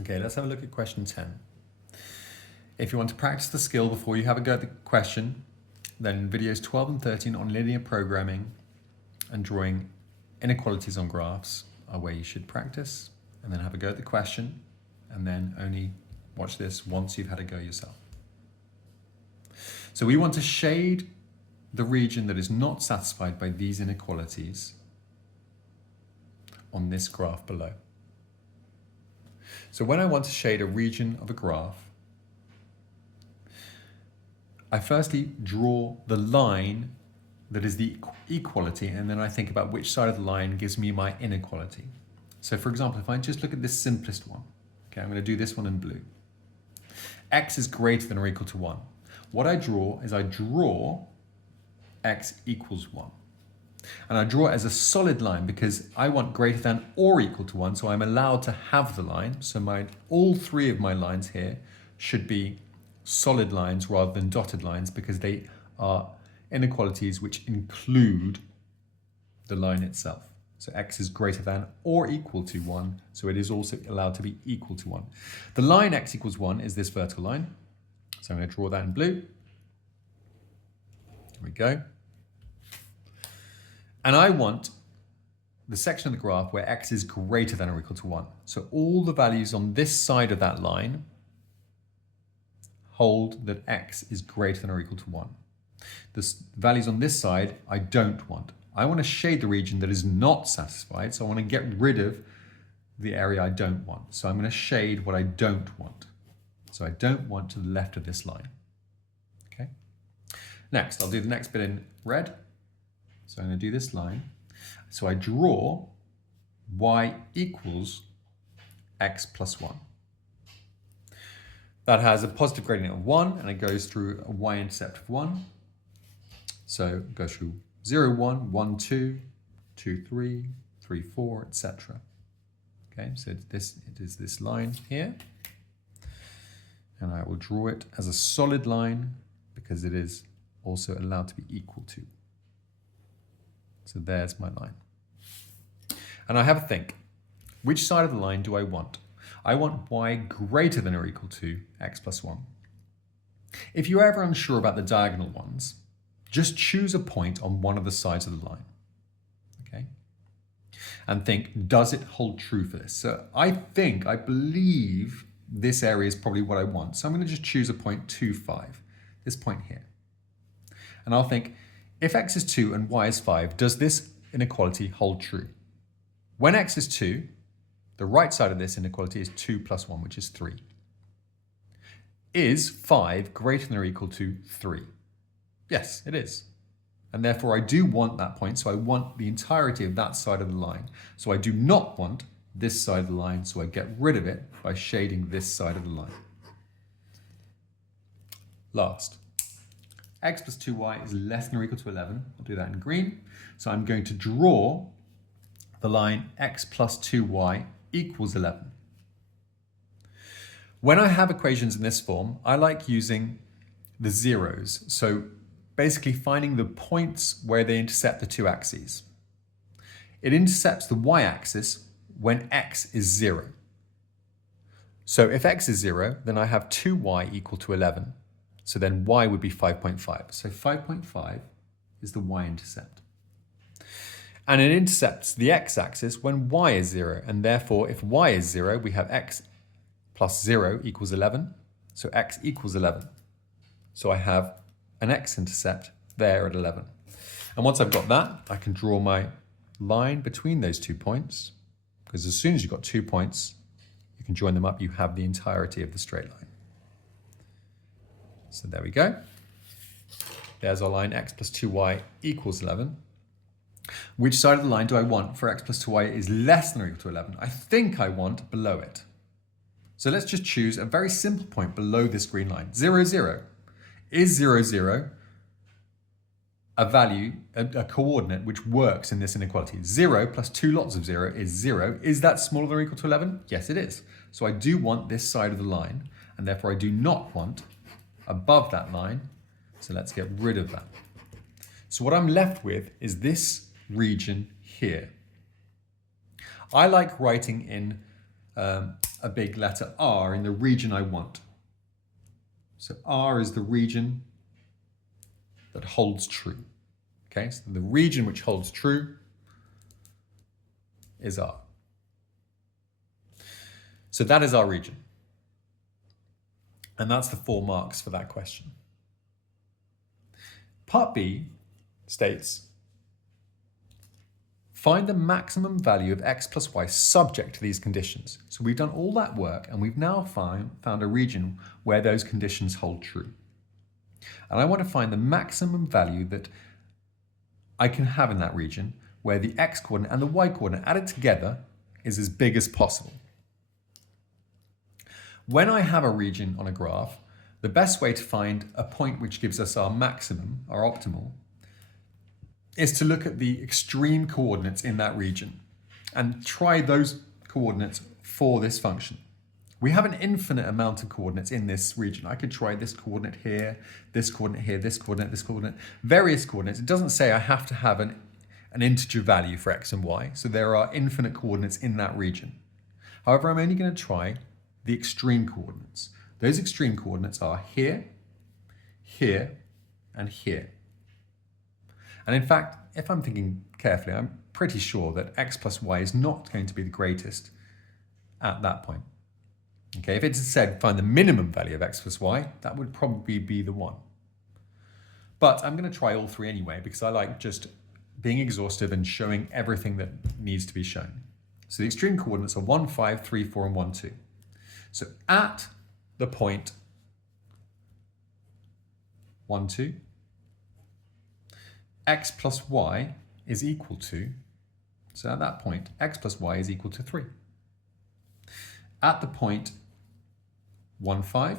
Okay, let's have a look at question 10. If you want to practice the skill before you have a go at the question, then videos 12 and 13 on linear programming and drawing inequalities on graphs are where you should practice, and then have a go at the question, and then only watch this once you've had a go yourself. So we want to shade the region that is not satisfied by these inequalities on this graph below. So when I want to shade a region of a graph, I firstly draw the line that is the equality, and then I think about which side of the line gives me my inequality. So for example, if I just look at this simplest one, okay, I'm going to do this one in blue. X is greater than or equal to 1. What I draw is I draw x equals 1. And I draw it as a solid line because I want greater than or equal to 1, so I'm allowed to have the line. So all three of my lines here should be solid lines rather than dotted lines because they are inequalities which include the line itself. So x is greater than or equal to 1, so it is also allowed to be equal to 1. The line x equals 1 is this vertical line. So I'm going to draw that in blue. There we go. And I want the section of the graph where x is greater than or equal to 1. So all the values on this side of that line hold that x is greater than or equal to 1. The values on this side I don't want. I want to shade the region that is not satisfied, so I want to get rid of the area I don't want. So I'm going to shade what I don't want. So I don't want to the left of this line. Okay. Next, I'll do the next bit in red. So I'm going to do this line. So I draw y equals x plus 1. That has a positive gradient of 1, and it goes through a y-intercept of 1. So it goes through 0, 1, 1, 2, 2, 3, 3, 4, etc. Okay, so it is this line here. And I will draw it as a solid line because it is also allowed to be equal to. So there's my line. And I have a think. Which side of the line do I want? I want y greater than or equal to x plus 1. If you're ever unsure about the diagonal ones, just choose a point on one of the sides of the line. Okay? And think, does it hold true for this? So I believe this area is probably what I want. So I'm going to just choose a point 2, 5, this point here. And I'll think, if x is 2 and y is 5, does this inequality hold true? When x is 2, the right side of this inequality is 2 plus 1, which is 3. Is 5 greater than or equal to 3? Yes, it is. And therefore I do want that point, so I want the entirety of that side of the line. So I do not want this side of the line, so I get rid of it by shading this side of the line. Last. X plus 2y is less than or equal to 11. I'll do that in green. So I'm going to draw the line x plus 2y equals 11. When I have equations in this form, I like using the zeros. So basically finding the points where they intercept the two axes. It intercepts the y-axis when x is 0. So if x is 0, then I have 2y equal to 11. So then y would be 5.5. So 5.5 is the y-intercept. And it intercepts the x-axis when y is 0. And therefore, if y is 0, we have x plus 0 equals 11. So x equals 11. So I have an x-intercept there at 11. And once I've got that, I can draw my line between those 2 points. Because as soon as you've got 2 points, you can join them up. You have the entirety of the straight line. So there we go. There's our line x plus 2y equals 11. Which side of the line do I want for x plus 2y is less than or equal to 11? I think I want below it. So let's just choose a very simple point below this green line. 0, 0. Is 0, 0 a value, a coordinate which works in this inequality? 0 plus 2 lots of 0 is 0. Is that smaller than or equal to 11? Yes, it is. So I do want this side of the line, and therefore I do not want above that line. So let's get rid of that. So what I'm left with is this region here. I like writing in a big letter R in the region I want. So R is the region that holds true. Okay, so the region which holds true is R. So that is our region. And that's the 4 marks for that question. Part B states, find the maximum value of x plus y subject to these conditions. So we've done all that work and we've now found a region where those conditions hold true. And I want to find the maximum value that I can have in that region where the x coordinate and the y coordinate added together is as big as possible. When I have a region on a graph, the best way to find a point which gives us our maximum, our optimal, is to look at the extreme coordinates in that region and try those coordinates for this function. We have an infinite amount of coordinates in this region. I could try this coordinate here, this coordinate here, this coordinate, various coordinates. It doesn't say I have to have an integer value for x and y, so there are infinite coordinates in that region. However, I'm only going to try the extreme coordinates. Those extreme coordinates are here, here, and here. And in fact, if I'm thinking carefully, I'm pretty sure that x plus y is not going to be the greatest at that point. Okay, if it said find the minimum value of x plus y, that would probably be the 1. But I'm going to try all 3 anyway, because I like just being exhaustive and showing everything that needs to be shown. So the extreme coordinates are 1, 5, 3, 4, and 1, 2. So at the point 1, 2, x plus y is equal to, so at that point, x plus y is equal to 3. At the point 1, 5,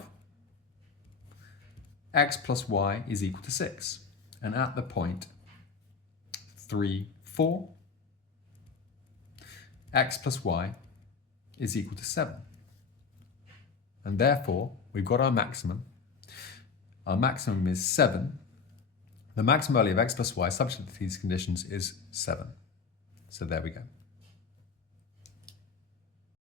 x plus y is equal to 6. And at the point 3, 4, x plus y is equal to 7. And therefore, we've got our maximum. Our maximum is 7. The maximum value of x plus y subject to these conditions is 7. So there we go.